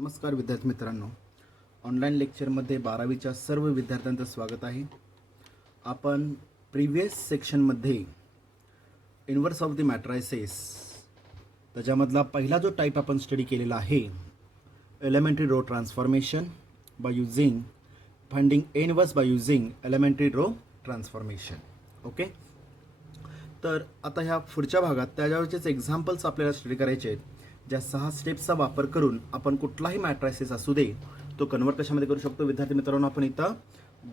नमस्कार विद्यार्थी मित्रांनो, ऑनलाईन लेक्चरमध्ये 12वीच्या सर्व विद्यार्थ्यांचं स्वागत आहे. आपण प्रिव्हियस सेक्शनमध्ये इन्व्हर्स ऑफ द मॅट्रायसेस त्याच्यामधला पहिला जो टाईप आपण स्टडी केलेला आहे, elementary row transformation by using finding inverse by using elementary row transformation. Okay, तर आता ह्या पुढच्या भागात त्याच्यावरचेच एक्झाम्पल्स आपल्याला स्टडी करायचे आहेत, ज्या 6 स्टेप्सचा वापर करून आपण कुठलाही मॅट्रायसिस असू दे तो कन्वर्ट कशामध्ये करू शकतो. विद्यार्थी मित्रांनो, आपण इथं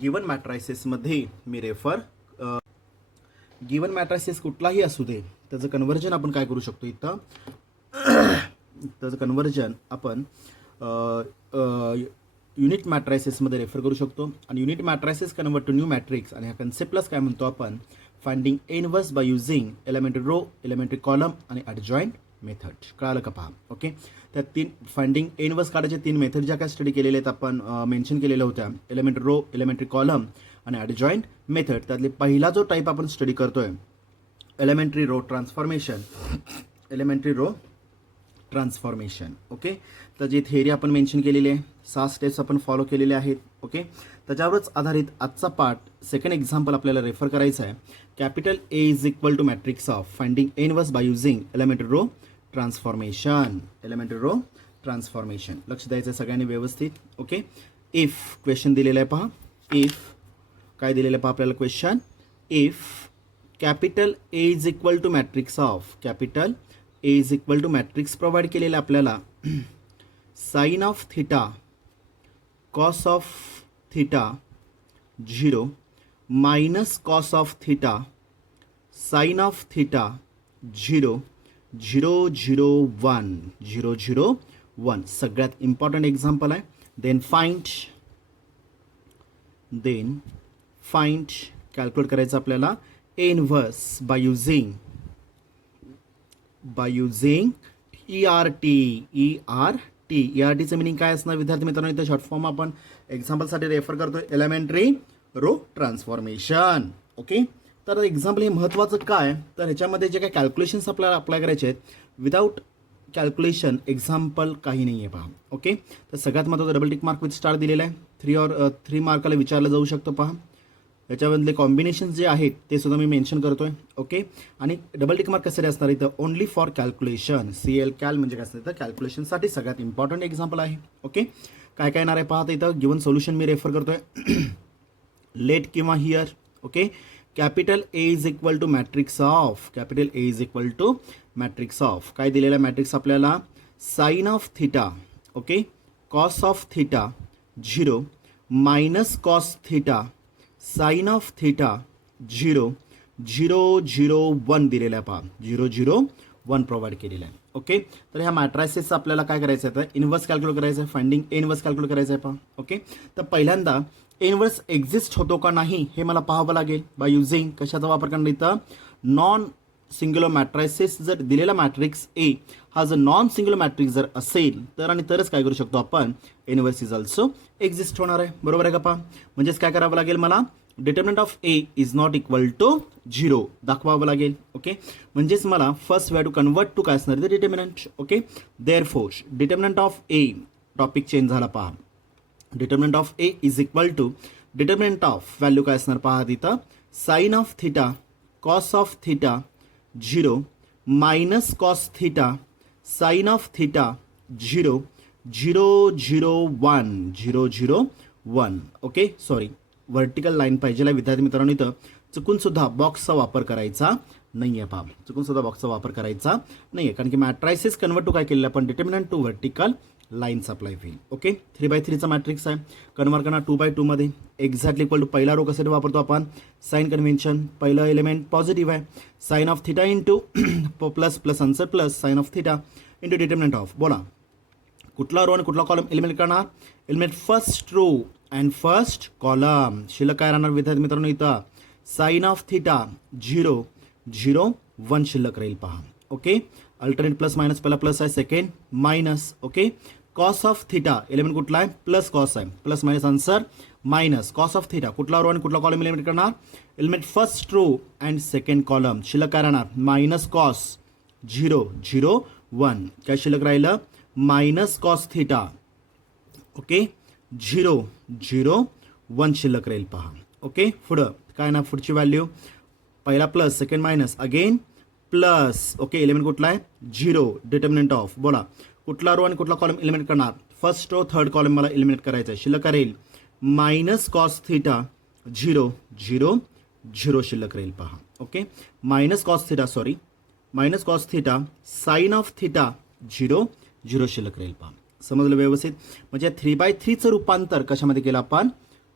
गिवन मॅट्रायसिसमध्ये मी गिवन मॅट्रायसिस कुठलाही असू दे त्याचं कन्व्हर्जन आपण काय करू शकतो. इथं त्याचं कन्व्हर्जन आपण युनिट मॅट्रायसिसमध्ये रेफर करू शकतो आणि unit matrices convert to new matrix. आणि ह्या कन्सेप्टलाच काय म्हणतो आपण, finding inverse by using elementary row, elementary column आणि ॲडजॉइंट मेथड. कळालं का? पहा. ओके, त्या 3 फाइंडिंग इन्व्हर्स काढायचे 3 मेथड ज्या काय स्टडी केलेल्या आहेत आपण मेन्शन केलेल्या होत्या, एलिमेंटरी रो, एलिमेंटरी कॉलम आणि ॲडजॉइंट मेथड. त्यातले पहिला जो टाईप आपण स्टडी करतोय elementary row transformation. Elementary row transformation. Okay, तर जी थेअरी आपण मेन्शन केलेली आहे, 6 स्टेप्स आपण फॉलो केलेले आहेत. ओके, त्याच्यावरच आधारित आजचा पार्ट सेकंड एक्झाम्पल आपल्याला रेफर करायचा आहे. Capital A is equal to matrix of finding inverse by using elementary row transformation. Elementary row transformation लक्ष द्यायचं सगळ्यांनी व्यवस्थित. ओके, इफ क्वेश्चन दिलेलं आहे पहा. इफ काय दिलेलं आहे पहा आपल्याला question. If capital A is equal to matrix of, capital A is equal to matrix provide केलेलं आपल्याला, sine of theta cos of theta 0 minus cos of theta sine of theta 0 0 0 1 0 0 1. सगळ्यात इम्पॉर्टंट एक्झाम्पल आहे. Then find calculate करायचं आपल्याला inverse by using ERTचं meaning काय असणार विद्यार्थी मित्रांनो, इथं शॉर्ट फॉर्म आपण एक्झाम्पलसाठी रेफर करतोय एलिमेंटरी रो ट्रान्सफॉर्मेशन. ओके, तर एक्झाम्पल हे महत्त्वाचं काय, तर ह्याच्यामध्ये जे काही कॅल्क्युलेशन्स आपल्याला अप्लाय करायचे आहेत, विदाऊट कॅल्क्युलेशन एक्झाम्पल काही नाही आहे पहा. ओके, तर सगळ्यात महत्त्वाचं double tick mark with star दिलेला आहे. 3 मार्काला विचारलं जाऊ शकतं पहा. याच्यामधले कॉम्बिनेशन्स जे आहेत ते सुद्धा मी मेन्शन करतोय. ओके, आणि डबल टिक मार्क कसे असणार इथं, ओनली फॉर कॅल्क्युलेशन. CL म्हणजे काय असतं तर कॅल्क्युलेशनसाठी सगळ्यात इम्पॉर्टंट एक्झाम्पल आहे. ओके, काय काय येणार आहे पहा. इथं गिवन सोल्युशन मी रेफर करतोय, लेट किंवा here. Okay, capital A is equal to matrix of, capital A is equal to matrix of काय दिलेला मॅट्रिक्स आपल्याला, sine of theta, okay, cos of theta 0 minus cos theta sine of theta 0 0 0 1 दिलेला आहे पहा. 0 0 1 provide केलेला आहे. Okay, तर ह्या मॅट्रायसेसचं आपल्याला काय करायचं आहे, इन्व्हर्स कॅल्क्युलेट करायचं आहे, फाइंडिंग इन्व्हर्स कॅल्क्युलेट करायचं आहे पहा. ओके, तर पहिल्यांदा इन्व्हर्स एक्झिस्ट होतो का नाही हे मला पाहावं लागेल बाय युझिंग कशाचा वापर करणार इथं, नॉन सिंग्युलर मॅट्रायसिस. जर दिलेला मॅट्रिक्स ए हा जर नॉन सिंग्युलर मॅट्रिक्स जर असेल तर आणि तरच काय करू शकतो आपण, इन्व्हर्स इज ऑल्सो एक्झिस्ट होणार आहे. बरोबर आहे का पहा. म्हणजेच काय करावं लागेल मला, determinant of A is not equal to 0 दाखवावं लागेल. ओके, म्हणजेच मला first way to convert to काय असणार ते determinant. Okay, therefore determinant of A, topic change झाला पहा. Determinant of A is equal to determinant of value काय असणार पहा तिथं, sine of theta cos of theta 0 minus cos theta sine of theta 0 0 0 1 0 0 1. Okay, sorry vertical line पाहिजे विद्यार्थी मित्रांनो. इथं चुकून सुद्धा बॉक्सचा वापर करायचा नाही आहे पहा. चुकून सुद्धा बॉक्सचा वापर करायचा नाही आहे, कारण की मॅट्रायसिस कन्वर्ट टू काय केलेलं आपण, determinant two vertical lines apply होईल. ओके, 3/3चा मॅट्रिक्स आहे, कन्वर्ट करणार 2/2 मध्ये. एक्झॅक्टली इक्वल टू पहिला रो कशासाठी वापरतो आपण, साइन कन्व्हेन्शन. पहिलं एलिमेंट पॉझिटिव्ह आहे, sine of theta into plus plus answer plus sine of theta into determinant of. बोला कुठला रो आणि कुठला कॉलम एलिमेंट करणार, element first row and first column. शिल्लक काय राहणार विद्यार्थी मित्रांनो इथं, साइन ऑफ थिटा 0 0 1 शिल्लक राहील पहा. ओके, अल्टरनेट प्लस मायनस, पहिला प्लस आहे, second minus. Okay, cos of theta element कुठला आहे, प्लस कॉस आहे, plus minus answer minus. Cos of theta कुठला रो आणि कुठला कॉलम एलिमेंट करणार, element first row and second column. शिल्लक काय राहणार, मायनस कॉस 0 0 1. काय शिल्लक राहिलं, मायनस कॉस थिटा ओके 0 0 1 शिल्लक राहील पहा. ओके पुढं काय ना पुढची व्हॅल्यू पहिला plus second minus again plus. Okay element कुठला आहे 0 डिटर्मिनंट ऑफ बोला कुठला रो आणि कुठला कॉलम एलिमिनेट करणार. फर्स्ट रो थर्ड कॉलम मला एलिमिनेट करायचं आहे. शिल्लक राहील मायनस कॉस थिटा 0 0 0 शिल्लक राहील पहा. Okay minus cos theta sorry minus cos theta sine of theta 0 0 शिल्लक राहील पहा. समजलं व्यवस्थित. म्हणजे 3/3चं रूपांतर कशामध्ये केलं आपण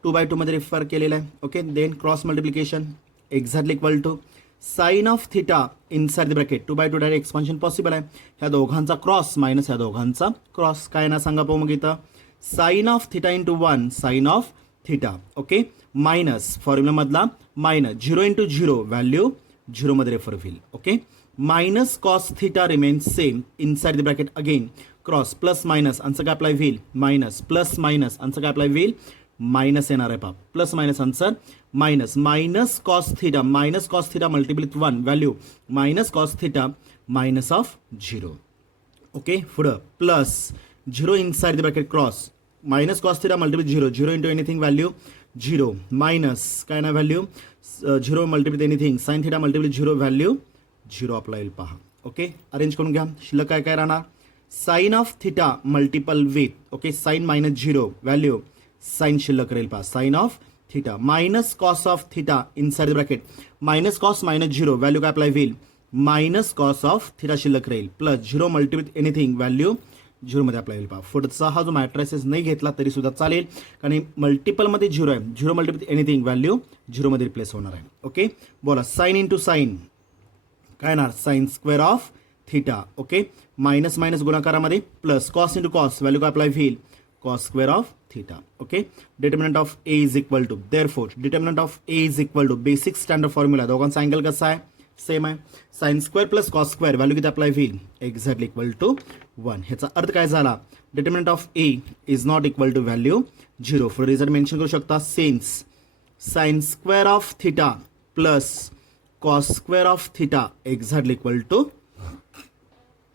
2/2 मध्ये रेफर केलेलं आहे. Okay then cross multiplication exactly equal to sine of theta inside the bracket 2/2 direct expansion possible आहे. ह्या दोघांचा क्रॉस मायनस ह्या दोघांचा क्रॉस काय ना सांगा पाहू मग इथं sine of theta into 1 sine of theta. Okay minus फॉर्म्युलामधला मायनस 0 इंटू 0 व्हॅल्यू 0 मध्ये रेफर होईल. Okay minus cos theta remains same inside the bracket again cross plus minus answer काय अप्लाय होईल मायनस प्लस मायनस आन्सर काय apply होईल minus येणार आहे पहा. Plus minus answer minus minus cos theta multiple with 1 value minus cos theta minus of 0. Okay पुढं plus 0 inside the bracket cross minus cos theta multiple 0 0 into anything value 0 minus काय ना value 0 multiple with anything sign theta multiple 0 value 0 apply होईल पहा. Okay arrange करून घ्या. शिल्लक काय काय राहणार sine of theta multiple with okay sine minus 0 value sine शिल्लक राहील पहा sine of theta minus cos of theta inside the bracket minus cos minus 0 value काय अप्लाय होईल मायनस कॉस ऑफ थिटा शिल्लक राहील plus 0 multiple with anything value 0 मध्ये apply होईल पहा. पुढचा हा जो मॅट्रायसेस नाही घेतला तरी सुद्धा चालेल कारण मल्टिपलमध्ये 0 आहे. 0 मल्टिपल विथ एनिथिंग व्हॅल्यू 0 मध्ये रिप्लेस होणार आहे. ओके बोला साइन इंटू साइन काय येणार sine square of theta. Okay minus minus गुणाकारामध्ये plus cos into cos value काय अप्लाय होईल cos square of theta. Okay determinant of A is equal to therefore determinant of A is equal to basic standard formula दोघांचा angle कसा आहे same आहे. Sine square plus cos square value किती apply होईल exactly equal to 1. ह्याचा अर्थ काय झाला determinant of A is not equal to value 0. For result mention करू शकता sense sine square of theta plus cos square of theta exactly equal to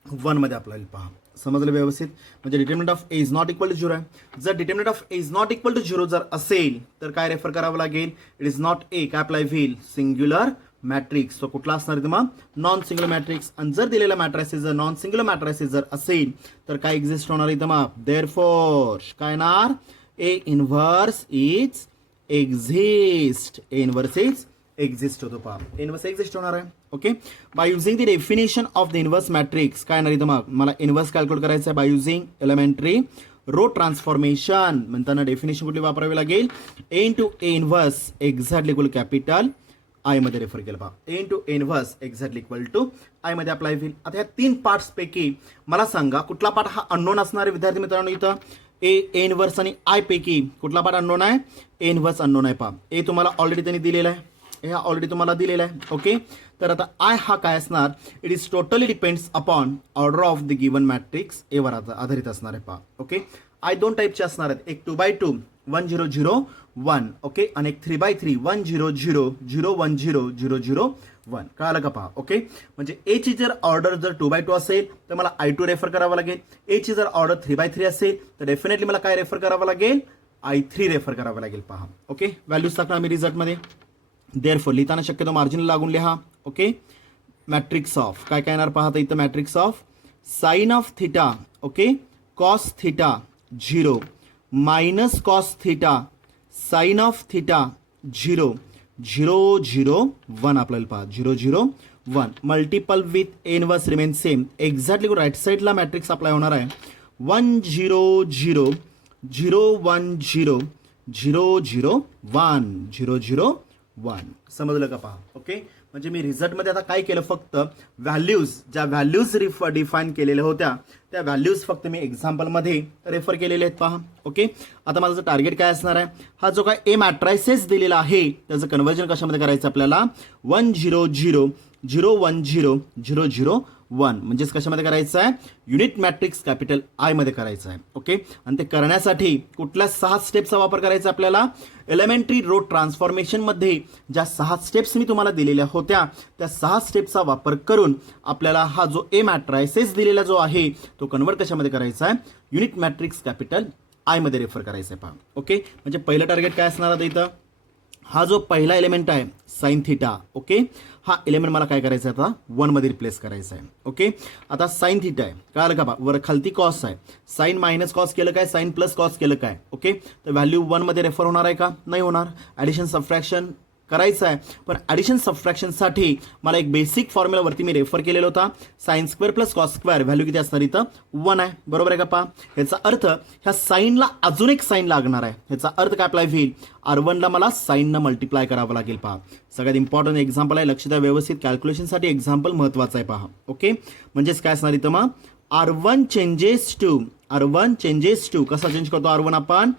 1 मध्ये apply पहा. समजलं व्यवस्थित. म्हणजे determinant of A is not equal to 0 आहे. जर determinant of A is not equal to 0 जर असेल तर काय रेफर करावं लागेल इट इज नॉट ए काय अप्लाय होईल सिंग्युलर मॅट्रिक्स. तो कुठला असणार आहे मग नॉन सिंग्युलर मॅट्रिक्स. आणि जर दिलेला मॅट्रायसिस जर नॉन सिंग्युलर मॅट्रायसिस जर असेल तर काय एक्झिस्ट होणार इथं मग देअरफॉर काय येणार A inverse is exist A inverse is exist होतो पहा इनव्हर्स एक्झिस्ट होणार आहे. Okay by using the definition of the inverse matrix काय येणार इथं मग मला इनव्हर्स कॅल्क्युलेट करायचं आहे by using elementary row transformation. म्हणताना डेफिनेशन कुठली वापरावी लागेल A into A inverse exactly equal capital I मध्ये रेफर केलं पहा A into A inverse exactly equal to I मध्ये अप्लाय होईल. आता ह्या 3 पार्ट्स पैकी मला सांगा कुठला पार्ट हा अननोन असणार आहे विद्यार्थी मित्रांनो इथं ए इनव्हर्स आणि आय पैकी कुठला पार्ट अननोन आहे ए इनव्हर्स अननोन आहे पहा. ए तुम्हाला ऑलरेडी त्यांनी दिलेला आहे हे ऑलरेडी तुम्हाला दिलेला आहे. ओके तर आता आय हा काय असणार it is totally depends upon order of the given matrix A वर आधारित असणार आहे पहा. ओके आय 2 टाईपचे असणार आहेत एक 2/2 1 0 0 1 ओके आणि एक 3/3 1 0 0 0 1 0 0 0 1 कळालं का पहा. ओके म्हणजे ए ची जर ऑर्डर जर 2/2 असेल तर मला I2 रेफर करावं लागेल. ए ची जर ऑर्डर 3/3 असेल तर डेफिनेटली मला काय रेफर करावं लागेल I3 रेफर करावं लागेल पहा. ओके व्हॅल्यूज टाकणार मी रिझल्टमध्ये देअरफॉर लिहिताना शक्यतो मार्जिन लागून लिहा. ओके मॅट्रिक्स ऑफ काय काय येणार पाहता इथं matrix of sine of theta okay cos theta 0 minus cos theta sine of theta 0 0 0 1 आपल्याला पहा 0 0 1 multiple with inverse remain same exactly right साईडला मॅट्रिक्स अप्लाय होणार आहे 1 0 0 0 1 0 0 0 1 0 0 1 समजलं का पहा. ओके म्हणजे मी रिझल्टमध्ये आता काय केलं फक्त व्हॅल्यूज ज्या व्हॅल्यूज डिफाईन केलेल्या होत्या त्या व्हॅल्यूज फक्त मी एक्झाम्पलमध्ये रेफर केलेले आहेत पहा. ओके आता माझं टार्गेट काय असणार आहे हा जो काय ए मॅट्रायसेस दिलेला आहे त्याचं कन्व्हर्जन कशामध्ये करायचं आपल्याला 1 0 0 0 1 0 0 0 1 म्हणजेच कशामध्ये करायचं आहे युनिट मॅट्रिक्स कॅपिटल आय मध्ये करायचं आहे. ओके आणि ते करण्यासाठी कुठल्या 6 स्टेप्सचा वापर करायचा आपल्याला एलिमेंटरी रो ट्रान्सफॉर्मेशन मध्ये ज्या 6 स्टेप्स मी तुम्हाला दिलेल्या होत्या त्या 6 स्टेप्सचा वापर करून आपल्याला हा जो ए मॅट्रायसेस दिलेला जो आहे तो कन्वर्ट कशामध्ये करायचा आहे युनिट मॅट्रिक्स कॅपिटल आयमध्ये रेफर करायचं आहे पहा. ओके, म्हणजे पहिलं टार्गेट काय असणार आता इथं, हा जो पहिला एलिमेंट आहे साइन थिटा, ओके, हा एलिमेंट मला काय करायचा आहे आता 1 मध्ये रिप्लेस करायचा आहे. ओके, आता साइन थिटा आहे, कळालं का बा, वर खालती कॉस आहे, साइन मायनस कॉस केलं काय, साइन प्लस कॉस केलं काय. ओके, तर व्हॅल्यू 1 मध्ये रेफर होणार आहे का, नाही होणार. ॲडिशन सबट्रॅक्शन करायचं आहे, पण ॲडिशन सबट्रॅक्शनसाठी मला एक बेसिक फॉर्म्युलावरती मी रेफर केलेला होता, sign square plus cos square, value किती असणार इथं 1 आहे, बरोबर आहे का पहा. ह्याचा अर्थ ह्या साईनला अजून एक साईन लागणार आहे, ह्याचा अर्थ काय अप्लाय होईल, R1ला मला साईननं मल्टिप्लाय करावं लागेल पहा. सगळ्यात इम्पॉर्टंट एक्झाम्पल आहे, लक्ष द्या व्यवस्थित, कॅल्क्युलेशनसाठी एक्झाम्पल महत्त्वाचं आहे पहा. ओके, म्हणजेच काय असणार इथं मग R1 चेंजेस टू कसा चेंज करतो R1 आपण,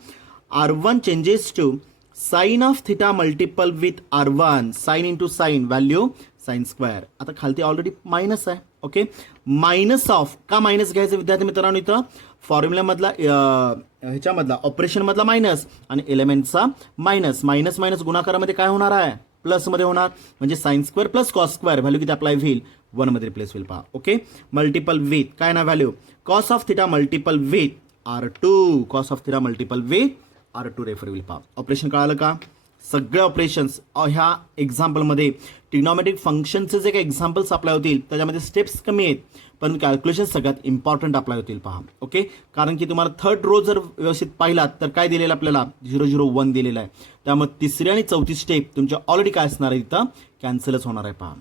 R1 changes to sine of theta multiple with R1, sine into sine, value sine square. आता खालती ऑलरेडी मायनस आहे. ओके, मायनस ऑफ, का मायनस घ्यायचं विद्यार्थी मित्रांनो, इथं फॉर्म्युलामधला ह्याच्यामधला ऑपरेशनमधला मायनस आणि एलिमेंटचा मायनस, मायनस मायनस गुणाकारामध्ये काय होणार आहे, प्लसमध्ये होणार, म्हणजे sine square plus cos square, value किती अप्लाय होईल 1 मध्ये रिप्लेस होईल पहा. ओके, मल्टिपल विथ काय ना value cos of theta multiple with R2, cos of theta multiple with R2 refer होईल पहा. ऑपरेशन कळालं का, सगळे ऑपरेशन्स ह्या एक्झाम्पलमध्ये ट्रिग्नॉमेट्रिक फंक्शनचे जे काही एक्झाम्पल्स अप्लाय होतील त्याच्यामध्ये स्टेप्स कमी आहेत, पण कॅल्क्युलेशन सगळ्यात इम्पॉर्टंट अप्लाय होतील पहा. ओके, कारण की तुम्हाला थर्ड रो जर व्यवस्थित पाहिलात तर काय दिलेलं आपल्याला 001 दिलेलं आहे, त्यामुळे तिसरी आणि चौथी स्टेप तुमच्या ऑलरेडी काय असणार आहे इथं कॅन्सलच होणार आहे पहा.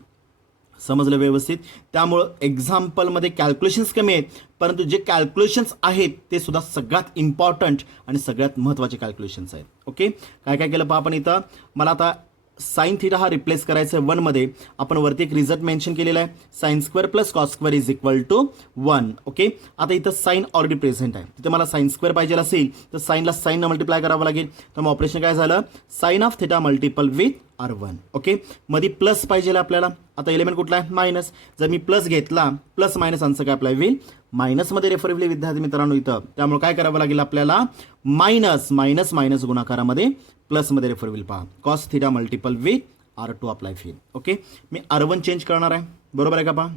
समजलं व्यवस्थित. त्यामुळं एक्झाम्पलमध्ये कॅल्क्युलेशन्स कमी आहेत, परंतु जे कॅल्क्युलेशन्स आहेत ते सुद्धा सगळ्यात इम्पॉर्टंट आणि सगळ्यात महत्त्वाचे कॅल्क्युलेशन्स आहेत. ओके, काय काय केलं पहा आपण इथं, मला आता साइन थिटा हा रिप्लेस करायचा आहे 1 मध्ये. आपण वरती एक रिझल्ट मेन्शन केलेला आहे, sine square plus cos square is equal to 1. Okay, आता इथं साइन ऑलरेडी प्रेझेंट आहे, तिथं मला साइन स्क्वेअर पाहिजे असेल तर साइनला साइननं मल्टिप्लाय करावं लागेल, तर मग ऑपरेशन काय झालं, sine of theta multiple with R1. Okay, मध्ये प्लस पाहिजे आपल्याला, आता एलिमेंट कुठला आहे मायनस, जर मी प्लस घेतला, प्लस मायनस आन्सर काय अप्लाय होईल, मायनसमध्ये रेफर होईल विद्यार्थी मित्रांनो इथं. त्यामुळे काय करावं लागेल आपल्याला, मायनस मायनस मायनस गुणाकारामध्ये प्लसमध्ये रेफर होईल पहा, cos theta multiple with R2 apply होईल. ओके, मी R1 चेंज करणार आहे, बरोबर आहे का पहा,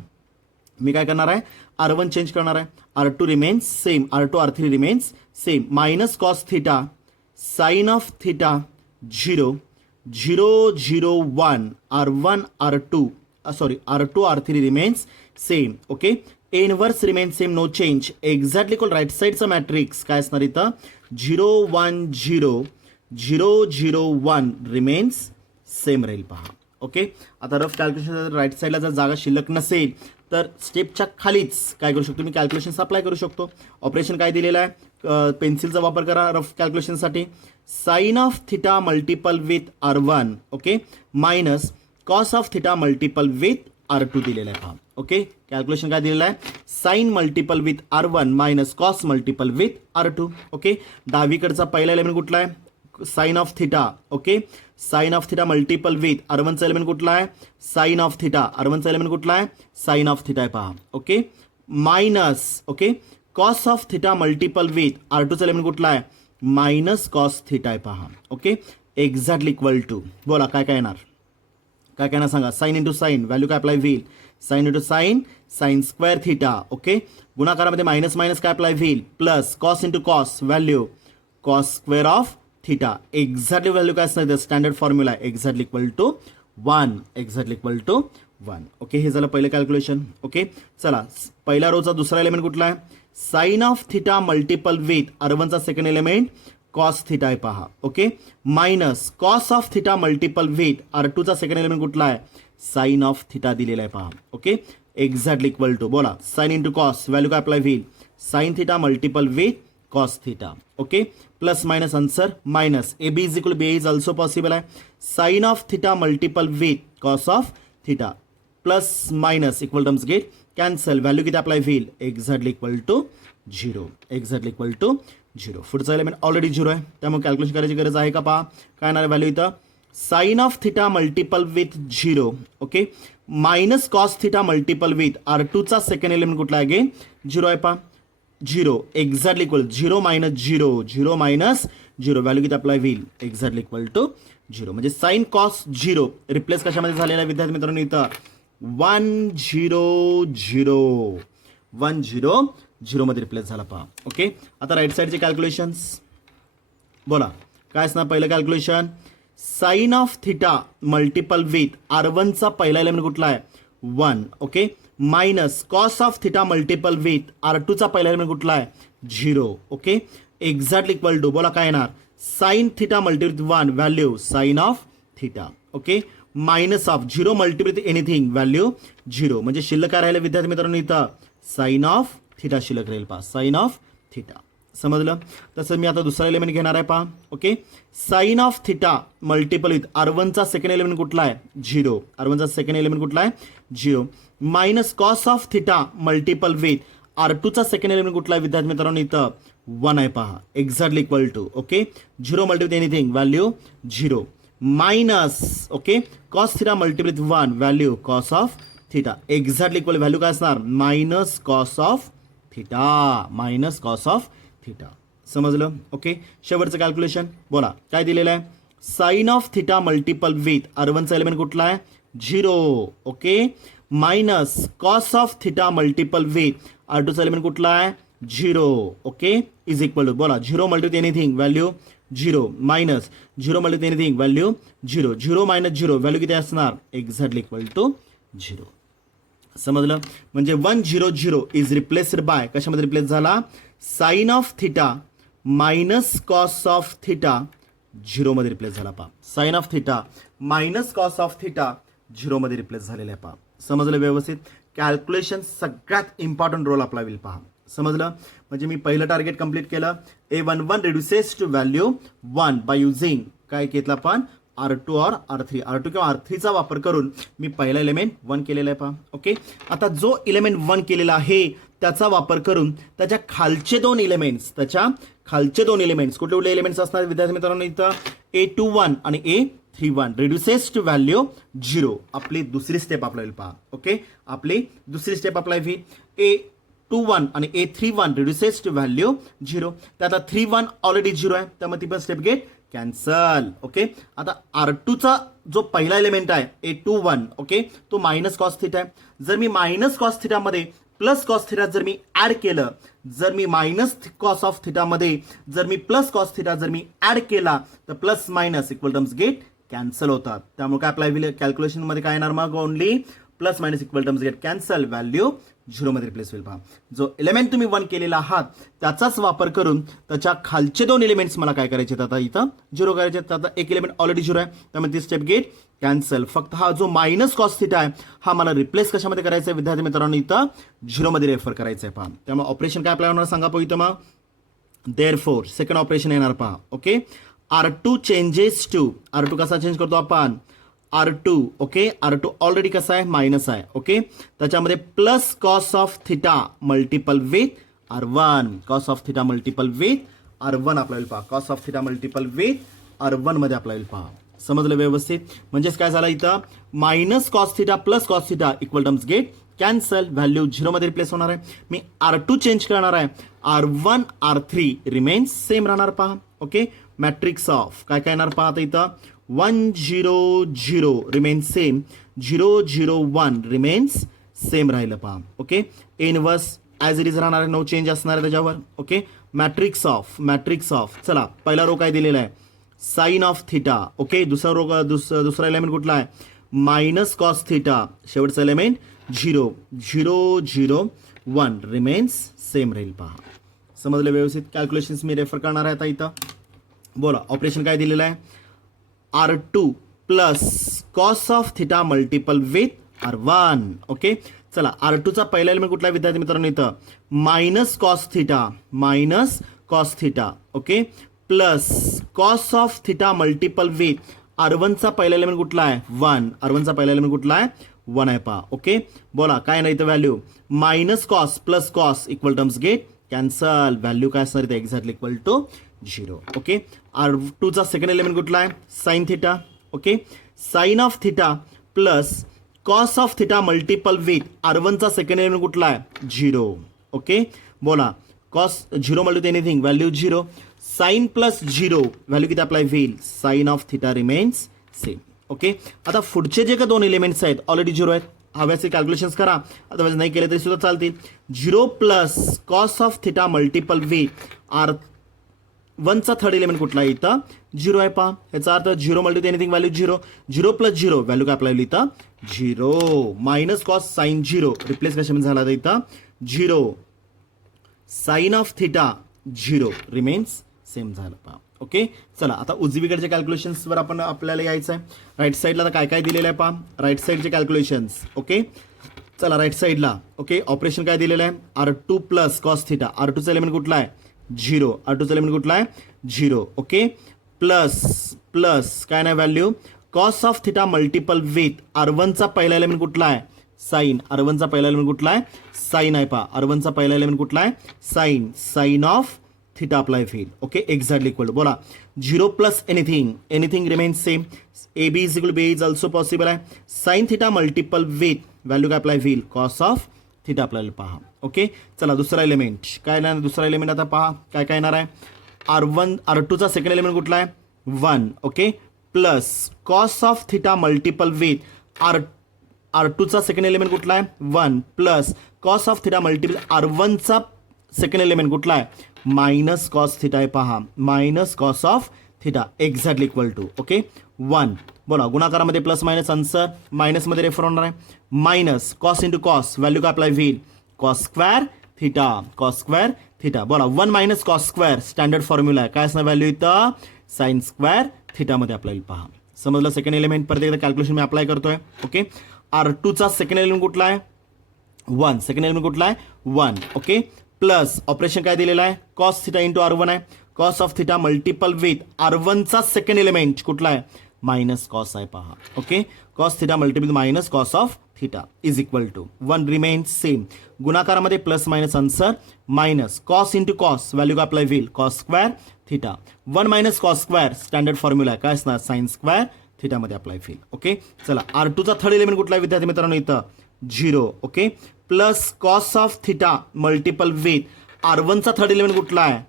मी काय करणार आहे R1 चेंज करणार आहे, R2 remains same, R2 R3 remains same, minus cos theta sine of theta 0 0 0 1 R1 R2 R2 R3 remains same. Okay, inverse remains same, no change, exactly equal right साईडचा मॅट्रिक्स काय असणार इथं 0 1 0 0 0 1 remains same राहील पहा. Okay, आता rough calculation right साईडला जर जागा शिल्लक नसेल तर स्टेपच्या खालीच काय करू शकतो मी, कॅल्क्युलेशन्स अप्लाय करू शकतो. ऑपरेशन काय दिलेलं आहे, पेन्सिलचा वापर करा रफ कॅल्क्युलेशनसाठी, sine of theta multiple with R1, okay, minus cos of theta multiple with R2 दिलेलं आहे पहा. ओके, कॅल्क्युलेशन काय दिलेलं आहे, sine multiple with R1 minus cos multiple with R2. Okay, डावीकडचा पहिला एलिमेंट कुठला आहे, sine of theta. Okay, sine of theta multiple with R1चा एलिमेंट कुठला आहे, साइन ऑफ थिटा, R1चा एलिमेंट कुठला आहे, साइन ऑफ थिटा आहे पहा. Okay, minus, okay, cos of theta multiple with R2चा एलिमेंट कुठला आहे, मायनस कॉस थिटा आहे पहा. ओके, एक्झॅक्टली इक्वल टू, बोला काय काय येणार, काय काय येणार सांगा, साइन इंटू साइन, व्हॅल्यू काय अप्लाय होईल, sine into sine, sine square theta. Okay, गुणाकारामध्ये मायनस मायनस काय अप्लाय होईल, plus cos into cos, value cos square of theta, exactly value काय असणार, स्टँडर्ड फॉर्म्युला आहे, exactly equal to 1, exactly equal to 1. Okay, हे झालं पहिलं कॅल्क्युलेशन. ओके, चला पहिला रोचा दुसरा एलिमेंट कुठला आहे, sine of theta multiple with R1चा सेकंड एलिमेंट कॉस थिटा आहे पहा. Okay, minus cos of theta multiple with R2चा सेकंड एलिमेंट कुठला आहे, साइन ऑफ थिटा दिलेला आहे पहा. ओके, एक्झॅक्टली इक्वल टू, बोला साइन इंटू कॉस, व्हॅल्यू काय अप्लाय होईल, sine theta multiple with cos theta. Okay, plus minus answer minus, A B is equal B is also possible आहे, sine of theta multiple with cos of theta, plus minus equal terms get cancel, value किती apply होईल, exactly equal to 0, exactly equal to 0. पुढचा element already 0 आहे, त्यामुळे calculation करायची गरज आहे का पहा, काय येणार व्हॅल्यू इथं, sine of theta multiple with 0. Okay, minus cos theta multiple with R2चा सेकंड एलिमेंट कुठला आहे, अगेन 0 आहे पहा, 0, exactly equal 0 minus 0 0 minus 0, value किती अप्लाय होईल, एक्झॅक्टली इक्वल टू 0. म्हणजे साइन कॉस 0 रिप्लेस कशामध्ये झालेला आहे विद्यार्थी मित्रांनो इथं 1 0 0 1 0 झिरोमध्ये रिप्लेस झाला पहा. ओके, आता राईट साईडचे कॅल्क्युलेशन्स बोला काय असणार. पहिलं calculation sine of theta multiple with R1चा पहिला एलिमेंट कुठला आहे 1. Okay, minus cos of theta multiple with R2चा पहिला एलिमेंट कुठला आहे 0. ओके, एक्झॅक्टली इक्वल टू बोला काय येणार sine theta multiple with 1 value sine of theta. Okay, minus of 0 multiple with anything value 0. म्हणजे शिल्लक काय राहिलं विद्यार्थी मित्रांनो इथं साइन ऑफ थिटा शिल्लक राहील पहा. साइन ऑफ थिटा समजलं. तसं मी आता दुसरा एलिमेंट घेणार आहे पहा. Okay, sine of theta multiple with R1चा सेकंड एलिमेंट कुठला आहे 0. R1चा सेकंड एलिमेंट कुठला आहे 0. Minus cos of theta multiple with R2चा सेकंड एलिमेंट कुठला आहे विद्यार्थी मित्रांनो इथं 1 आहे पहा. Exactly equal to okay 0 multiple with anything value 0. Minus okay cos theta multiple with 1 value cos of theta. Exactly equal value काय असणार minus cos of theta. Minus cos of theta समजलं. ओके, शेवटचं कॅल्क्युलेशन बोला काय दिलेलं आहे sine of theta multiple with R1चा element कुठला आहे 0. Okay, minus cos of theta multiple with R2चा एलिमेंट कुठला आहे 0. ओके, इज इक्वल टू बोला 0 multiple with anything value 0 minus 0 multiple with anything value 0. 0 minus 0 value किती असणार एक्झॅक्टली इक्वल टू 0. समजलं. म्हणजे 1 0 0 इज रिप्लेस्ड बाय कशामध्ये रिप्लेस झाला sine of theta minus cos of theta 0 मध्ये रिप्लेस झाला पहा. Sine of theta minus cos of theta 0 मध्ये रिप्लेस झालेला आहे पहा. समजलं व्यवस्थित. कॅल्क्युलेशन सगळ्यात इम्पॉर्टंट रोल आपला होईल पहा. समजलं. म्हणजे मी पहिलं टार्गेट कंप्लीट केलं A11 reduces to value 1 by using काय घेतला आपण R2 और R3 किंवा R3चा वापर करून मी पहिला एलिमेंट 1 केलेला आहे पहा. ओके, आता जो एलिमेंट 1 केलेला आहे त्याचा वापर करून त्याच्या खालचे दोन एलिमेंट्स कुठले कुठले एलिमेंट्स असणार विद्यार्थी मित्रांनो इथं A21 आणि A31 रिड्युसेस टू व्हॅल्यू 0. आपली दुसरी स्टेप आपल्याला पहा. ओके, आपली दुसरी स्टेप अप्लाय व्ही A21 आणि A31 रिड्युसेस टू व्हॅल्यू 0. त्यात 31 ऑलरेडी 0 आहे त्यामुळे ती पण स्टेप गेट कॅन्सल. ओके, आता R2चा जो पहिला एलिमेंट आहे A21 ओके तो मायनस कॉस थिटा आहे. जर मी मायनस कॉस थिटामध्ये प्लस कॉस थिटा जर मी ऍड केलं जर मी मायनस कॉस ऑफ थिटामध्ये जर मी प्लस कॉस थिटा जर मी ऍड केला तर plus minus equal terms get cancel होतात. त्यामुळे काय अप्लाय होईल कॅल्क्युलेशनमध्ये काय येणार मग only plus minus equal terms get cancel value 0 मध्ये रिप्लेस होईल पहा. जो एलिमेंट तुम्ही 1 केलेला आहात त्याचाच वापर करून त्याच्या खालचे दोन एलिमेंट्स मला काय करायचे आता इथं 0 करायचे. आता एक एलिमेंट ऑलरेडी 0 आहे त्यामुळे ती स्टेप गेट कॅन्सल. फक्त हा जो मायनस कॉस थिटा आहे हा मला रिप्लेस कशामध्ये करायचा आहे विद्यार्थी मित्रांनो इथं 0 मध्ये रेफर करायचं आहे पहा. त्यामुळे ऑपरेशन काय अप्लाय होणार सांगा पहा इथं मग देअरफोर सेकंड ऑपरेशन येणार पहा. Okay, R2 changes to R2 कसा चेंज करतो आपण R2 ओके R2 ऑलरेडी कसा आहे मायनस आहे. ओके, त्याच्यामध्ये plus cos of theta multiple with R1 cos of theta multiple with R1 आपल्याला पहा. Cos of theta multiple with R1 मध्ये आपल्याला पहा. समजलं व्यवस्थित. म्हणजेच काय झालं इथं minus cos theta plus cos theta equal terms get cancel value 0 मध्ये रिप्लेस होणार आहे. मी R2 चेंज करणार आहे R1 R3 रिमेन्स सेम राहणार पहा. ओके, मॅट्रिक्स ऑफ काय काय येणार पहा आता इथं 1 0 0 रिमेन्स सेम 0 0 1 रिमेन्स सेम राहिलं पहा. Okay, inverse as it is राहणार आहे नो चेंज असणार आहे त्याच्यावर. ओके, मॅट्रिक्स ऑफ चला पहिला रो काय दिलेला आहे साइन ऑफ थिटा. ओके, दुसरा एलिमेंट कुठला आहे मायनस कॉस थिटा. शेवटचा एलिमेंट 0 0 0 1 रिमेन्स सेम राहील पहा. समजलं व्यवस्थित. कॅल्क्युलेशन्स मी रेफर करणार आहे आता इथं. बोला ऑपरेशन काय दिलेलं आहे R2 plus cos of theta multiple with R1. Okay, चला R2चा पहिला एलिमेंट कुठला विद्यार्थी मित्रांनो इथं minus cos theta. Okay, plus cos of theta multiple with R1चा पहिला एलिमेंट कुठला आहे 1. R1चा पहिला एलिमेंट कुठला आहे 1 आहे पहा. ओके, बोला काय नाही इथं value minus cos plus cos equal terms get cancel value काय असणार इथं एक्झॅक्टली इक्वल टू 0. ओके, R2चा सेकंड एलिमेंट कुठला आहे sine theta. Okay, sine of theta plus cos of theta multiple with R1चा सेकंड एलिमेंट कुठला आहे 0. ओके, बोला cos 0 multiple anything value 0. Sine plus 0 value किती अप्लाय होईल sine of theta remains same. Okay, आता पुढचे जे का दोन एलिमेंट्स आहेत ऑलरेडी 0 आहेत हव्याचे कॅल्क्युलेशन्स करा, अदरवाईज नाही केले तरी सुद्धा चालतील. 0 plus cos of theta multiple with R वनचा थर्ड एलिमेंट कुठला आहे इथं 0 आहे पहा. याचा अर्थ 0 multi anything value 0, 0 plus 0 value काय आपल्याला इथं 0 मायनस कॉस साईन 0 रिप्लेस कशामध्ये झाला तर इथं 0 sine of theta 0 remains same झालं पहा. ओके, चला आता उजवीकडच्या कॅल्क्युलेशन्सवर आपण आपल्याला यायचं आहे. राईट साईडला आता काय काय दिलेलं आहे पहा, राईट साईडचे कॅल्क्युलेशन्स. ओके, चला राईट साईडला ओके ऑपरेशन काय दिलेलं आहे R2 प्लस कॉस थिटा. R2चा एलिमेंट कुठला आहे 0, R2चा एलिमेंट कुठला आहे 0. ओके, प्लस प्लस काय नाही value cos of theta multiple with R1चा पहिला एलिमेंट कुठला आहे साईन. R1चा पहिला एलिमेंट कुठला आहे साईन आहे पहा. R1चा पहिला एलिमेंट कुठला आहे sine. Sine of theta apply होईल. ओके, एक्झॅक्टली इक्वल बोला 0 plus anything, anything remains same. AB is equal B is also possible आहे. Sine theta multiple with value काय अप्लाय होईल कॉस ऑफ थिटा आपल्याला पहा. ओके, चला दुसरा एलिमेंट काय येणार, दुसरा एलिमेंट आता पहा काय काय येणार आहे. R2चा सेकंड एलिमेंट कुठला आहे 1. Okay, plus cos of theta multiple with R2चा सेकंड एलिमेंट कुठला आहे 1 plus cos of theta multiple R1चा सेकंड एलिमेंट कुठला आहे मायनस कॉस थिटा आहे पहा. Minus cos of theta exactly equal to okay 1. बोला गुणाकारामध्ये प्लस मायनस आन्सर मायनसमध्ये रेफर होणार आहे. Minus cos into cos value काय अप्लाय होईल cos square theta. Cos square theta बोला 1 minus cos square standard formula आहे. काय असणार व्हॅल्यू इथं साईन स्क्वेअर थिटामध्ये अप्लाय पहा. समजलं. सेकंड एलिमेंट परत एकदा कॅल्क्युलेशन मी अप्लाय करतोय. ओके, R2चा सेकंड एलिमेंट कुठला आहे 1. सेकंड एलिमेंट कुठला आहे 1. ओके, प्लस ऑपरेशन काय दिलेलं आहे कॉस थिटा इंटू R1 आहे. Cos of theta multiple with R1चा सेकंड एलिमेंट कुठला आहे मायनस कॉस आहे पहा. Okay, cos theta multiple minus cos of theta is equal to 1 remains same. गुणाकारामध्ये plus minus answer minus cos into cos value काय apply होईल cos square theta. 1 minus cos square standard formula आहे काय असणार sine square थिटामध्ये apply होईल. Okay, चला R2चा थर्ड एलिमेंट कुठला आहे विद्यार्थी मित्रांनो इथं 0. Okay, plus cos of theta multiple with R1चा थर्ड एलिमेंट कुठला आहे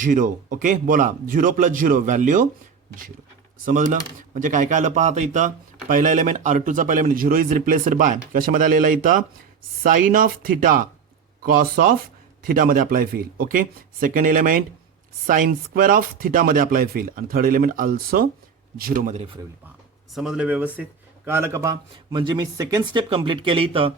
0. ओके, बोला 0 प्लस 0 व्हॅल्यू 0. समजलं. म्हणजे काय काय आलं पहा आता इथं पहिला एलिमेंट R2चा पहिला एलिमेंट 0 इज रिप्लेस्ड बाय कशामध्ये आलेला इथं sine of theta cos of थिटामध्ये अप्लाय होईल. Okay, second element sine square of थिटामध्ये अप्लाय होईल आणि थर्ड एलिमेंट ऑल्सो 0 मध्ये रेफर होईल पहा. समजलं व्यवस्थित का आलं का पहा. म्हणजे मी सेकंड स्टेप कंप्लीट केली इथं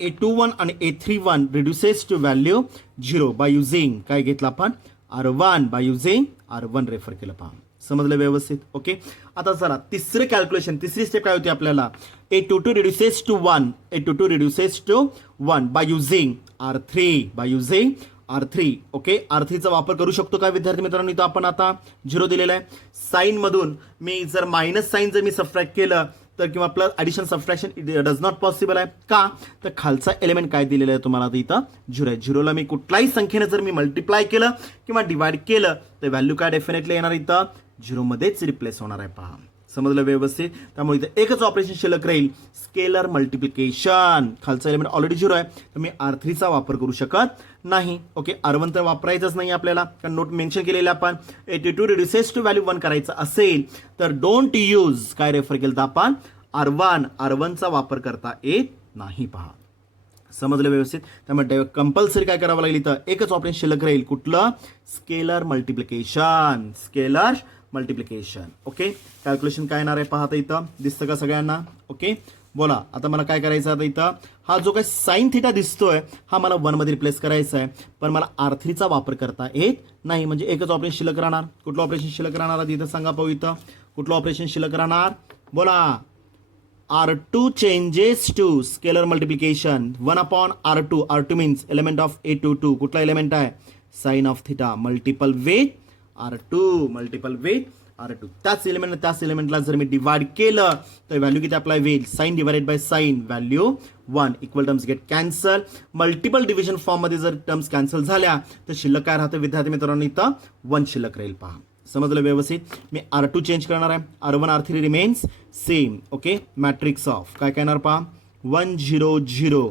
A21 आणि A31 reduces to value 0 by using काय घेतलं आपण R1 by using R1 refer केलं पहा. समजलं व्यवस्थित. ओके, आता चला तिसरं कॅल्क्युलेशन, तिसरी स्टेप काय होती आपल्याला A22 reduces to 1, A22 reduces to 1 by using R3 by using R3. Okay, R3चा वापर करू शकतो काय विद्यार्थी मित्रांनो इथं आपण आता 0 दिलेला आहे. साईन मधून मी जर मायनस साईन जर मी सबट्रॅक्ट केलं तर किंवा plus addition subtraction does not possible आहे का तर खालचा एलिमेंट काय दिलेला आहे तुम्हाला इथं 0 आहे. 0ला मी कुठल्याही संख्येने जर मी मल्टिप्लाय केलं किंवा डिवाइड केलं तर व्हॅल्यू काय डेफिनेटली येणार इथं 0 मध्येच रिप्लेस होणार आहे पहा. समजलं व्यवस्थित. त्यामुळे इथं एकच ऑपरेशन शिल्लक राहील स्केलर मल्टिप्लिकेशन. खालचा एलिमेंट ऑलरेडी 0 आहे तर मी R3चा वापर करू शकत नाही. ओके, R1 तर वापरायचंच नाही आपल्याला कारण नोट मेन्शन केलेलं आपण A22 रिड्युसेस टू व्हॅल्यू 1 करायचं असेल तर डोंट यूज काय रेफर केलं तर आपण R1चा वापर करता येत नाही पहा. समजलं व्यवस्थित. त्यामुळे कंपल्सरी काय करावं लागेल इथं एकच ऑपरेशन शिल्लक राहील कुठलं scalar multiplication. Scalar multiplication. Okay, calculation काय येणार आहे पहा आता इथं दिसतं का सगळ्यांना. ओके, बोला आता मला काय करायचं आता इथं हा जो काही साईन थिटा दिसतोय हा मला 1 मध्ये रिप्लेस करायचा आहे पण मला R3चा वापर करता येत नाही. म्हणजे एकच ऑपरेशन शिल्लक राहणार. कुठलं ऑपरेशन शिल्लक राहणार इथं सांगा पाहू इथं कुठलं ऑपरेशन शिल्लक राहणार बोला R2 changes to scalar multiplication 1 upon R2. R2 means element of A22. कुठला एलिमेंट आहे sine of theta multiple with R2 multiple with R2. त्याच एलिमेंटला जर मी डिवाइड केलं तर व्हॅल्यू किती अप्लाय होईल sine divided by sine value 1. Equal terms get cancel. Multiple division form मध्ये जर टर्म्स कॅन्सल झाल्या तर शिल्लक काय राहतं विद्यार्थी मित्रांनो इथं 1 शिल्लक राहील पहा. समजलं व्यवस्थित. मी R2 चेंज करणार आहे. R1 R3 remains same. Okay, matrix of काय येणार पहा 1 0 0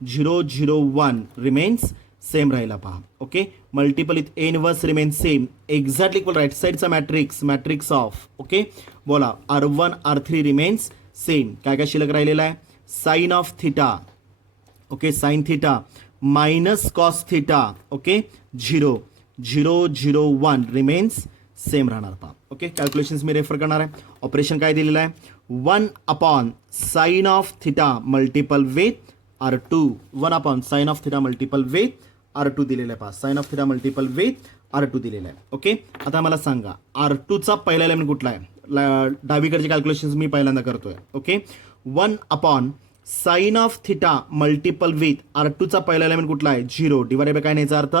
0 0 1 रिमेन्स सेम राहिला पहा. Okay, multiple with A inverse remains same exactly equal right साईडचा मॅट्रिक्स ऑफ. ओके, बोला R1 R3 रिमेन्स सेम काय काय शिल्लक राहिलेलं आहे, sine of theta, okay, sine theta minus cos theta, okay, 0 0 0 1 remains same राहणार पहा. ओके, कॅल्क्युलेशन्स मी refer करणार आहे. ऑपरेशन काय दिलेलं आहे, 1 upon sine of theta multiple with R2, 1 upon sine of theta multiple with R2 दिलेलं आहे पहा, sine of theta multiple with R2 दिलेलं आहे. ओके, आता मला सांगा R2चा पहिला एलिमेंट कुठला आहे, डावीकडचे कॅल्क्युलेशन्स मी पहिल्यांदा करतोय. Okay, 1 upon sine of theta multiple with R2चा पहिला एलिमेंट कुठला आहे, 0 डिवाइड बाय काय नाही याचा अर्थ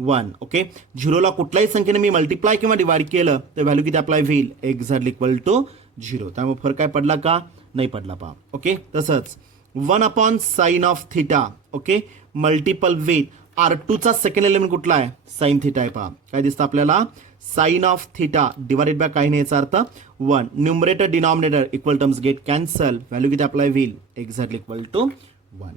1. ओके, 0ला कुठल्याही संख्येने मी मल्टिप्लाय किंवा डिवाइड केलं तर व्हॅल्यू किती अप्लाय होईल, एक्झॅक्टली इक्वल टू 0. त्यामुळे फरक काय पडला का, नाही पडला पहा. ओके, तसंच 1 upon sine of theta, okay, multiple with R2चा सेकंड एलिमेंट कुठला आहे, साइन थिटा आहे पहा. काय दिसतं आपल्याला, sine of theta divided by काय नाही याचा अर्थ 1. Numerator denominator equal terms get cancel, value किती अप्लाय होईल, एक्झॅक्टली इक्वल टू 1.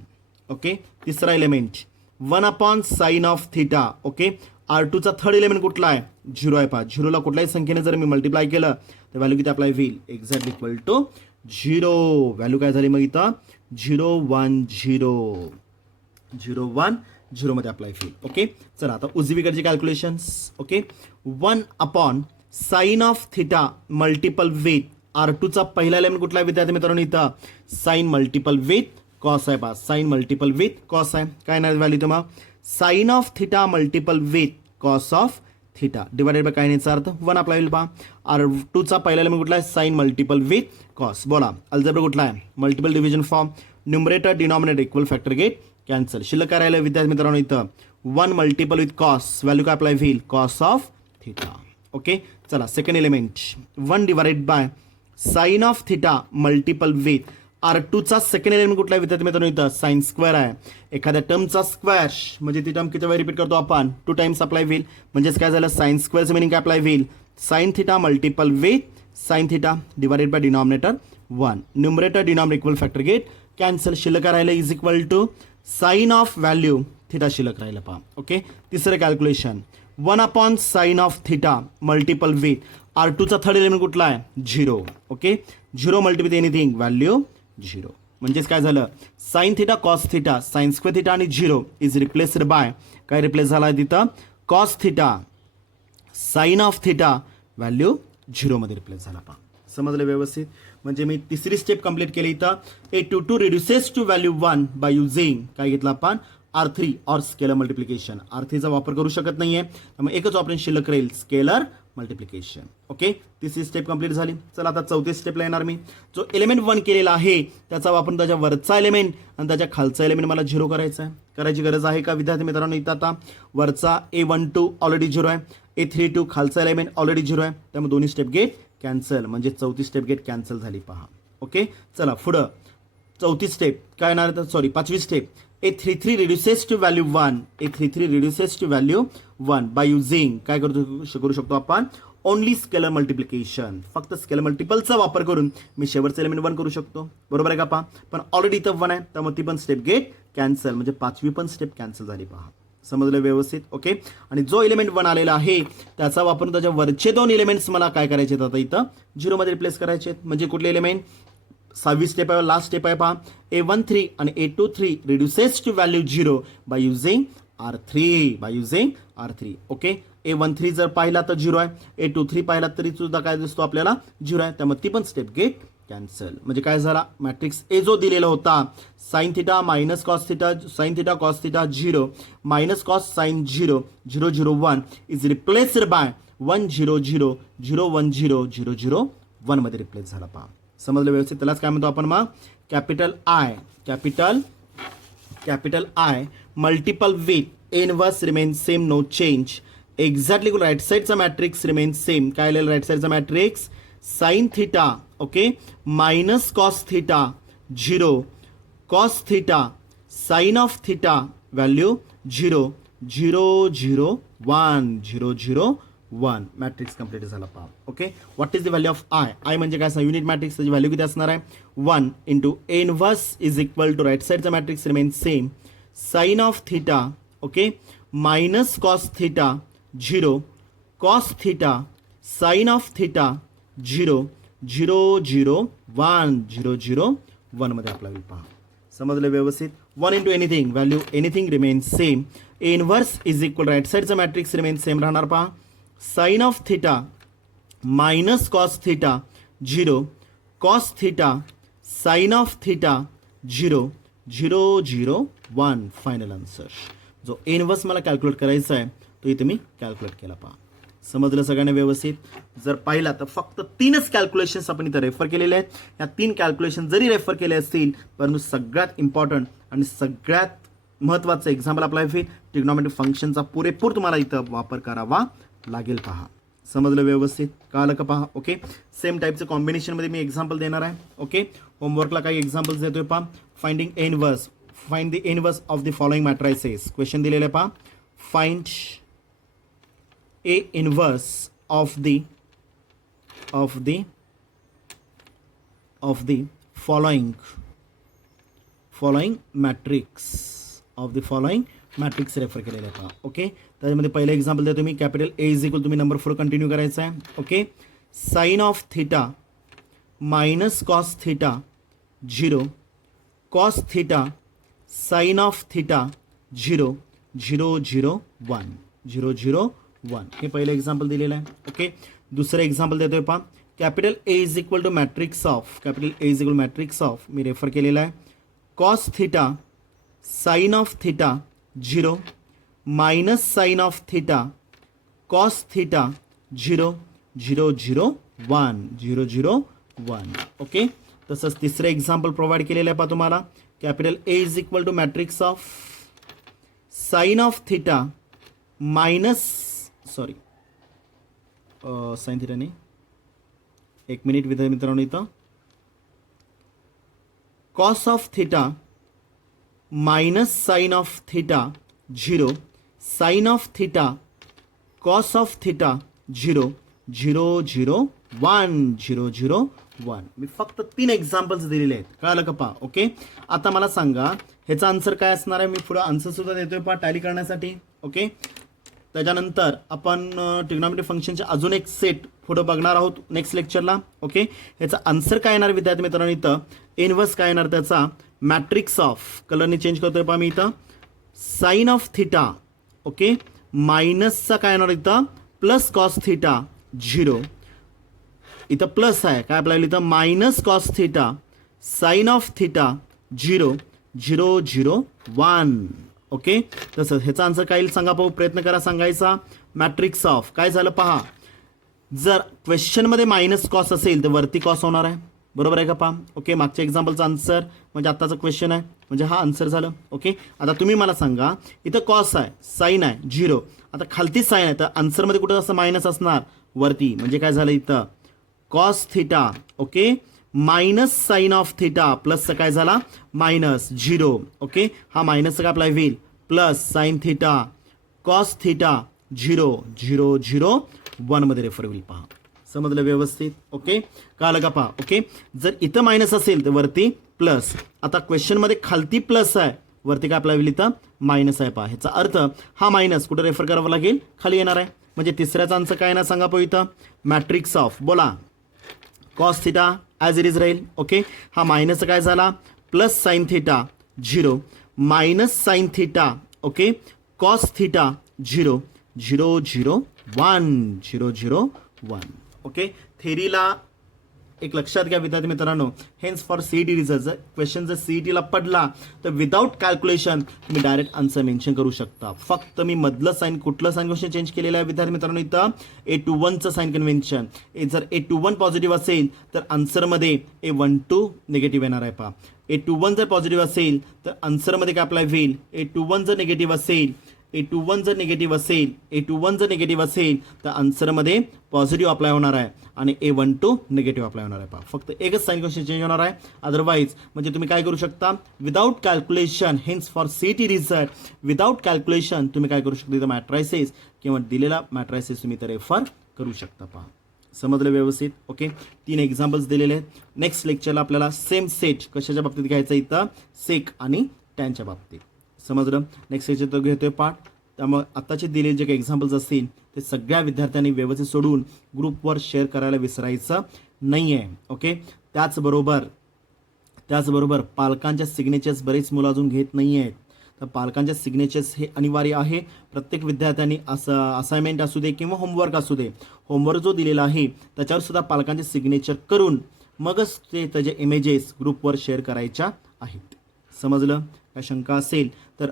ओके, तिसरा element 1 upon sine of theta, okay, R2चा थर्ड एलिमेंट कुठला आहे, 0 आहे पहा. 0ला कुठल्याही संख्येने जर मी मल्टिप्लाय केलं तर व्हॅल्यू किती अप्लाय होईल, एक्झॅक्टली इक्वल टू 0. व्हॅल्यू काय झाली मग इथं, 0 1 0 0 1 0 मध्ये अप्लाय होईल. ओके, चला आता उजवीकडचे calculations. Okay, 1 upon sine of theta multiple with R2चा पहिला एलिमेंट कुठला आहे विद्यार्थी मित्रांनो, इथं साइन मल्टिपल विथ कॉस आहे पहा, साइन मल्टिपल विथ कॉस आहे. काय नाही व्हॅल्यू तर मग sine of theta multiple with cos of theta divided by काय नाही याचा अर्थ 1 अप्लाय होईल पहा. R2चा पहिला एलिमेंट कुठला आहे, साइन मल्टिपल विथ कॉस. बोला अल्जेब्रा कुठला आहे, multiple division form, numerator denominator equal factor get cancel. शिल्लक काय राहिलं विद्यार्थी मित्रांनो इथं 1 मल्टिपल विथ कॉस, व्हॅल्यू काय अप्लाय होईल, कॉस ऑफ थिटा. ओके, चला second element 1 divided by sine of theta multiple with R2चा सेकंड एलिमेंट कुठला आहे विद्यार्थी मित्रांनो, इथं साइन स्क्वेअर आहे. एखाद्या टर्मचा स्क्वेअर म्हणजे ती टर्म किती वेळा रिपीट करतो आपण, 2 टाइम्स अप्लाय होईल. म्हणजेच काय झालं, साइन स्क्वेअरचं मिनिंग काय अप्लाय होईल, sine theta multiple with sine theta divided by denominator 1. Numerator denominator equal factor get cancel. शिल्लक काय राहिलं, is equal to sine of value theta शिल्लक राहिलं पहा. ओके, तिसरं calculation 1 upon sine of theta multiple with R2चा third element कुठला आहे, 0. Okay, 0 multiple with anything, value 0. म्हणजेच काय झालं, sine theta cos theta, sign square theta आणि 0 इज रिप्लेस्ड बाय काय रिप्लेस झाला तिथं, cos theta sine of theta, value 0 मध्ये रिप्लेस झाला पहा. समजलं व्यवस्थित. म्हणजे मी तिसरी स्टेप कंप्लीट केली इथं. A22 reduces to value 1 by using काय घेतलं आपण, R3 और स्केलर मल्टिप्लिकेशन. R3चा वापर करू शकत नाहीये, त्यामुळे एकच ऑपरेशन शिल्लक राहील, स्केलर मल्टिप्लिकेशन. ओके, तिसरी स्टेप कंप्लीट झाली. चला आता चौथी स्टेपला येणार मी. जो एलिमेंट 1 केलेला आहे त्याचा वापर त्याच्या वरचा एलिमेंट आणि त्याच्या खालचा एलिमेंट मला 0 करायचा आहे. करायची गरज आहे का विद्यार्थी मित्रांनो, इथं आता वरचा A12 ऑलरेडी 0 आहे, A32 खालचा एलिमेंट ऑलरेडी 0 आहे, त्यामुळे दोन्ही स्टेप गेट कॅन्सल. म्हणजे चौथी स्टेप गेट कॅन्सल झाली पहा. ओके, चला पुढं चौथी स्टेप काय येणार, सॉरी पाचवी step, A33 reduces to value 1, A33 reduces to value 1 by using काय करू शकतो आपण, ओनली स्केलर मल्टिप्लिकेशन. फक्त स्केलर मल्टिपलचा वापर करून मी शेवटचं एलिमेंट 1 करू शकतो, बरोबर आहे का पहा. पण ऑलरेडी इथं 1 आहे त्यामुळे ती पण स्टेप गेट कॅन्सल. म्हणजे पाचवी पण स्टेप कॅन्सल झाली पहा. समजलं व्यवस्थित. ओके, आणि जो एलिमेंट 1 आलेला आहे त्याचा वापरून त्याच्या वरचे 2 एलिमेंट्स मला काय करायचे आता इथं 0 मध्ये रिप्लेस करायचे. म्हणजे कुठले एलिमेंट, 6वी स्टेप आहे, लास्ट स्टेप आहे पहा. A13 आणि A23 reduces to value 0 by using R3. Okay, A13 जर पाहिला तर 0 आहे, A23 पाहिला तरी सुद्धा काय दिसतो आपल्याला 0 आहे, त्यामुळे ती पण स्टेप गेट कॅन्सल. म्हणजे काय झाला, मॅट्रिक्स ए जो दिलेला होता sign theta minus cos theta, sign theta cos theta 0 minus cos sine 0 0 0 1 is replaced bye 1 0 0 0 1 0 0 0 1 मध्ये रिप्लेस झाला पहा. समजलं व्यवस्थित. त्यालाच काय म्हणतो आपण मग, capital I multiple with inverse remain same, no change. Exactly right साईडचा मॅट्रिक्स रिमेन सेम. काय आलेलं राईट साईडचा matrix, sine theta okay minus cos theta 0 cos theta sine of theta value 0 0 0 1 0 0 1. Matrix complete झाला पहा. Okay, what is the value of I म्हणजे काय असणार, unit matrix त्याची व्हॅल्यू किती असणार आहे 1 into inverse is equal to right साईडचा matrix remain same, sine of theta okay minus cos theta 0 cos theta sine of theta 0 001 मध्ये apply होईल पहा. समजलं व्यवस्थित. 1 into anything, value anything remains same. Inverse is equal right साईडचा matrix remains same राहणार पहा. Sine of theta minus cos theta 0, cos theta sine of theta 0, 001 final answer. जो inverse मला कॅल्क्युलेट करायचा आहे तो इथे मी कॅल्क्युलेट केला पहा. समजलं सगळ्यांना व्यवस्थित. जर पाहिला तर फक्त 3च कॅल्क्युलेशन्स आपण इथं रेफर केलेले आहेत. या 3 कॅल्क्युलेशन जरी रेफर केले असतील परंतु सगळ्यात इम्पॉर्टंट आणि सगळ्यात महत्त्वाचं एक्झाम्पल आपला ट्रिग्नॉमेट्रिक फंक्शनचा पुरेपूर तुम्हाला इथं वापर करावा लागेल पहा. समजलं व्यवस्थित. कळलं का पहा. ओके. सेम टाईपचं कॉम्बिनेशनमध्ये मी एक्झाम्पल देणार आहे. ओके. होमवर्कला काही एक्झाम्पल्स देतोय पहा. Finding inverse, find the inverse of the following matrices. Question दिलेलं आहे पहा. Find A inverse of the following matrix of the following matrix refer केलेलं आहे पहा. ओके. त्याच्यामध्ये पहिलं एक्झाम्पल देतो मी. कॅपिटल A इज इक्वल तुम्ही नंबर 4 कंटिन्यू करायचा आहे. Okay. Sine of theta minus cos theta 0, cos theta sine of theta 0, 001 हे पहिलं एक्झाम्पल दिलेलं आहे. ओके. दुसरं एक्झाम्पल देतोय पहा. Capital A is equal to matrix of मी रेफर केलेला आहे. Cos theta sine of theta 0, minus sine of theta cos theta 0, 001. Okay. तसंच तिसरं एक्झाम्पल प्रोव्हाइड केलेलं आहे पहा तुम्हाला. Capital A is equal to matrix of sine of theta minus sine theta नाही, एक मिनिट मित्रांनो. इथं cos of theta minus sine of theta 0, sine of theta cos of theta 0, 001. मी फक्त 3 एक्झाम्पल्स दिलेले आहेत. कळालं का पहा. ओके. आता मला सांगा ह्याचा आन्सर काय असणार आहे. मी पुढे आन्सर सुद्धा देतोय पहा टॅली करण्यासाठी. ओके. त्याच्यानंतर आपण ट्रिग्नॉमेट्रिक फंक्शनचे अजून एक सेट पुढे बघणार आहोत नेक्स्ट लेक्चरला. ओके. ह्याचा आन्सर काय येणार विद्यार्थी मित्रांनो. इथं इनव्हर्स काय येणार त्याचा. मॅट्रिक्स ऑफ, कलरने चेंज करतोय पहा मी इथं. साइन ऑफ थिटा, ओके, मायनसचा काय येणार इथं प्लस कॉस थिटा 0. इथं प्लस आहे काय आपल्याला इथं minus cos theta sine of theta 0, 001. Okay. तसंच ह्याचा आन्सर काय येईल सांगा पाहू. प्रयत्न करा सांगायचा. मॅट्रिक्स ऑफ काय झालं पहा. जर क्वेश्चनमध्ये मायनस कॉस असेल तर वरती कॉस होणार आहे. बरोबर आहे का पहा. ओके. मागच्या एक्झाम्पलचा आन्सर म्हणजे आत्ताचं क्वेश्चन आहे म्हणजे हा आन्सर झालं. ओके. आता तुम्ही मला सांगा इथं कॉस आहे, साइन आहे 0, आता खालती साइन आहे तर आन्सरमध्ये कुठं असं मायनस असणार वरती. म्हणजे काय झालं इथं cos theta, okay, minus sine of theta प्लसचं काय झाला मायनस 0. ओके. हा मायनसचं काय आपला होईल plus sine theta cos theta 001 मध्ये रेफर होईल पहा. समजलं व्यवस्थित. ओके. कळलं का पहा. ओके. जर इथं मायनस असेल तर वरती प्लस. आता क्वेश्चनमध्ये खालती प्लस आहे वरती काय आपला होईल इथं मायनस आहे पहा. ह्याचा अर्थ हा मायनस कुठं रेफर करावा लागेल खाली येणार आहे. म्हणजे तिसऱ्याचा आन्सर काय ना सांगा पाहू इथं मॅट्रिक्स ऑफ बोला cos theta as it is राहील. ओके. हा मायनस काय झाला plus sine theta 0, minus sine theta, okay, cos theta 0, 001. Okay. थेरीला एक लक्षात घ्या विद्यार्थी मित्रांनो. Hence for CET result question जर सीईटीला पडला तर विदाउट कॅल्क्युलेशन तुम्ही डायरेक्ट आन्सर मेन्शन करू शकता. फक्त मी मधलं साइन कुठलं साइन क्वेश्चन चेंज केलेलं आहे विद्यार्थी मित्रांनो. इथं A21चं साइन कन्व्हेन्शन. जर A21 पॉझिटिव्ह असेल तर आन्सरमध्ये A12 निगेटिव्ह येणार आहे पहा. A21 जर पॉझिटिव्ह असेल तर आन्सरमध्ये काय अप्लाय होईल. A21 जर निगेटिव्ह असेल तर आन्सरमध्ये पॉझिटिव्ह अप्लाय होणार आहे आणि A12 निगेटिव्ह अप्लाय होणार आहे पहा. फक्त एकच साइन क्वेश्चन चेंज होणार आहे. अदरवाईज म्हणजे तुम्ही काय करू शकता without calculation. Hence for CET result without calculation तुम्ही काय करू शकता इथं मॅट्रायसेस किंवा दिलेला मॅट्रायसेस तुम्ही इथं रेफर करू शकता पहा. समजलं व्यवस्थित. ओके. 3 एक्झाम्पल्स दिलेले आहेत. नेक्स्ट लेक्चरला आपल्याला सेम सेट कशाच्या बाबतीत घ्यायचं इथं सेक आणि टॅनच्या बाबतीत. समजलं. नेक्स्ट लेक्चर तर घेतोय पाठ. त्यामुळे आत्ताचे दिलेले जे काही एक्झाम्पल्स असतील ते सगळ्या विद्यार्थ्यांनी व्यवस्थित सोडून ग्रुपवर शेअर करायला विसरायचं नाही आहे. ओके, त्याचबरोबर पालकांच्या सिग्नेचर्स बरेच मुलं अजून घेत नाही आहेत. तर पालकांच्या सिग्नेचर्स हे अनिवार्य आहे. प्रत्येक विद्यार्थ्यांनी असाइनमेंट असू दे किंवा होमवर्क असू दे, होमवर्क जो दिलेला आहे त्याच्यावर सुद्धा पालकांचे सिग्नेचर करून मगच ते त्याचे इमेजेस ग्रुपवर शेअर करायच्या आहेत. समजलं? काय शंका असेल तर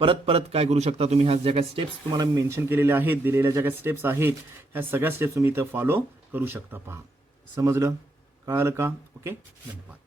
परत काय करू शकता तुम्ही, ह्या ज्या काही स्टेप्स तुम्हाला मेन्शन केलेल्या आहेत, दिलेल्या ज्या काही स्टेप्स आहेत, ह्या सगळ्या स्टेप्स तुम्ही इथं फॉलो करू शकता. पहा, समजलं? कळालं का? ओके, धन्यवाद.